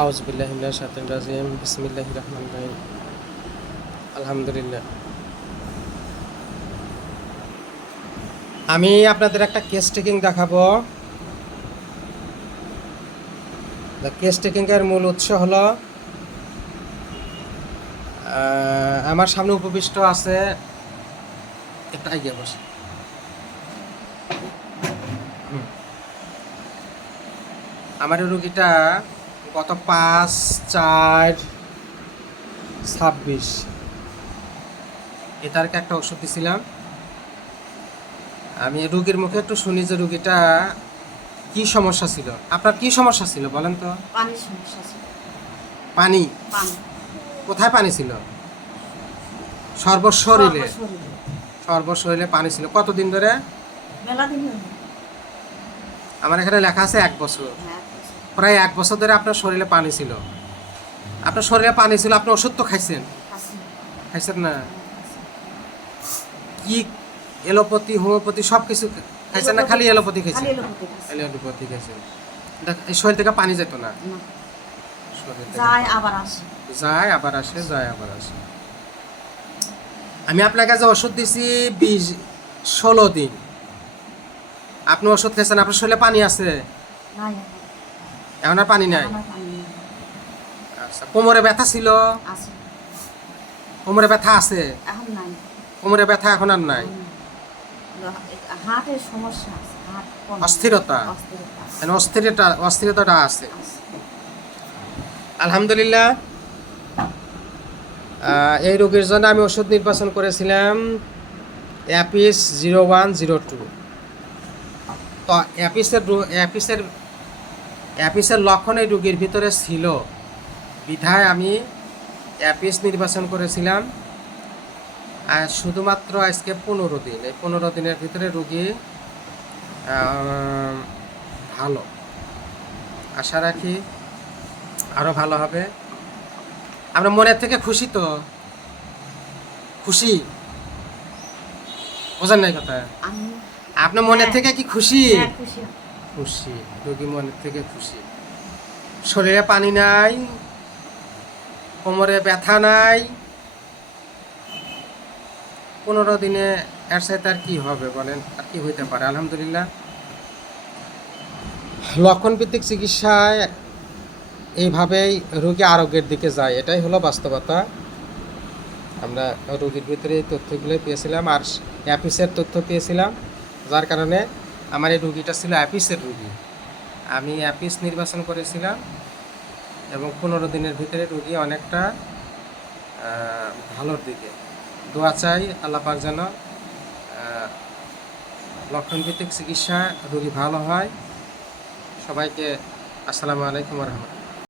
আউযুবিল্লাহি মিনাশ শাইতানির রাজিম বিসমিল্লাহির রহমানির রহিম আলহামদুলিল্লাহ। আমি আপনাদের একটা কেস টেকিং দেখাবো। কেস টেকিংয়ের মূল উৎস হলো আমার সামনে উপবিষ্ট আছে একটা আইডিয়া বসে। আমার এই রুগীটা গত 5/4/26 এ তারিখে একটা ওষুধ দিছিলাম। আমি রুগীর মুখে একটু শুনি যে রুগীটা কি সমস্যা ছিল। আপনার কি সমস্যা ছিল বলেন তো? পানির সমস্যা ছিল। পানি? পানি কোথায় পানি ছিল? সর্বশরীরে? সর্বশরীরে। সর্বশরীরে পানি ছিল। কতদিন ধরে? মেলা দিন হলো। আমার এখানে লেখা আছে 1 বছর। হ্যাঁ, এক বছর। প্রায় 1 বছর ধরে আপনার শরীরে পানি ছিল। আপনার শরীরে পানি ছিল, আপনি ওষুধ তো খাইছেন? খাসি। খাইছেন না? হ্যাঁ, খাসি। কি এলোপ্যাথি, হোমিওপ্যাথি সব কিছু খাইছেন না? খালি এলোপ্যাথি খালি খাইছেন? এলোপ্যাথি খাসি। খালি এলোপ্যাথি খাইছেন। এই শরীর থেকে পানি যেত না? না, শরীর থেকে যায় আবার আসে। যায় আবার আসে, যায় আবার আসে। আমি আপনার কাছে ওষুধ দিছি 16 দিন। আপনি ওষুধ খেয়েছেন, আপনার শরীরে পানি আছে? নাই এখন আর পানি নাই? আমার পানি নেই। আচ্ছা, কোমরে ব্যথা ছিল? আছে। কোমরে ব্যথা আছে? এখন নাই। কোমরে ব্যথা এখন আর নাই? হার্টের সমস্যা আছে। হার্ট অস্থিরতা? অস্থিরতা আছে। মানে অস্থিরতাটা আছে। আছে। আলহামদুলিল্লাহ। এই রোগীর জন্য আমি ওষুধ নির্বাচন করেছিলাম অ্যাপিস 0102। তো অ্যাপিসের লক্ষণ এই রোগীর ভিতরে ছিল বিধায় আমি অ্যাপিস নির্বাচন করেছিলাম। আর শুধুমাত্র আজকে 15 দিন, এই 15 দিনের ভিতরে রোগী ভালো। আশা রাখি আরও ভালো হবে। আমরা মনের থেকে খুশি তো? খুশি? বোঝেন নাই কথা? আমি আপনার মনের হ্যাঁ। থেকে কি খুশি? হ্যাঁ, খুশি। খুশি। রোগী মনের থেকে খুশি। শরীরে পানি নাই, কোমরে ব্যথা নাই। 15 দিনে এর সাথে আর কি হবে বলেন? আর কি হইতে পারে? আলহামদুলিল্লাহ। লক্ষণভিত্তিক চিকিৎসায় এইভাবেই রোগী আরোগ্যের দিকে যায়, এটাই হলো বাস্তবতা। আমরা রোগীর ভিতরে এই তথ্যগুলো পেয়েছিলাম আর অ্যাপিসের তথ্য পেয়েছিলাম, যার কারণে আমার এই রুগীটা ছিল অ্যাপিসের রুগী। আমি অ্যাপিস নির্বাচন করেছিলাম এবং 15 দিনের ভিতরে রুগী অনেকটা ভালোর দিকে। দোয়া চাই আল্লাহ পাক যেন লক্ষণভিত্তিক চিকিৎসা রুগী ভালো হয়। সবাইকে আসসালামু আলাইকুম ওয়া রাহমাতুল্লাহ।